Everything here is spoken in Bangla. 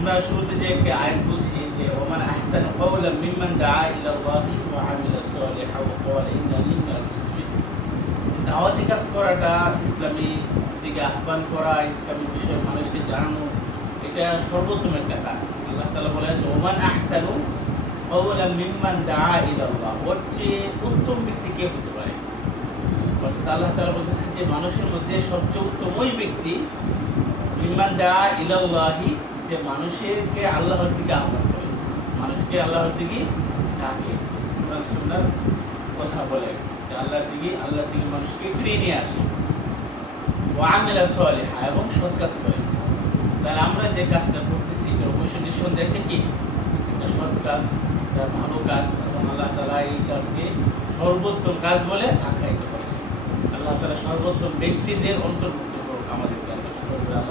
আমরা শুরুতে যে একটা আয়াত বলছি যে ওমান আহসানু কাওলাম মিম্মান দাআ ইলাল্লাহি ওয়া আমিলা সালিহান ওয়া ক্বালা ইন্নানি মিনাল মুসলিমিন। দাওয়াতি কাজ করাটা, ইসলামী দিকে আহ্বান করা, ইসলামী বিষয়ে মানুষকে জানানো, এটা সর্বোত্তম একটা কাজ। আল্লাহ তাআলা বলেন ওমান আহসানু কাওলাম মিম্মান দাআ ইলাল্লাহ, ওর চেয়ে উত্তম ব্যক্তি কে হতে পারে? অর্থাৎ আল্লাহ তাআলা বলতেছে যে মানুষের মধ্যে সবচেয়ে উত্তম ওই ব্যক্তি মিম্মান দাআ ইলাল্লাহি, যে মানুষকে আল্লাহর দিকে আহ্বান করে, মানুষকে আল্লাহর দিকে ডাকে, সুন্দর কথা বলে, আল্লাহর দিকে মানুষকে ফিরিয়ে নিয়ে আসে। ওয়া আমিলা সালিহা, এবং সৎ কাজ করে। তাহলে আমরা যে কাজটা করতেছি এটা অবশ্যই নিঃসন্দেহে একটা কি, একটা সৎ কাজ, একটা ভালো কাজ, এবং আল্লাহ তাআলা এই কাজকে সর্বোত্তম কাজ বলে আখ্যায়িত করেছেন। আল্লাহ তাআলা সর্বোত্তম ব্যক্তিদের অন্তর্ভুক্ত করুক আমাদেরকে। আল্লাহ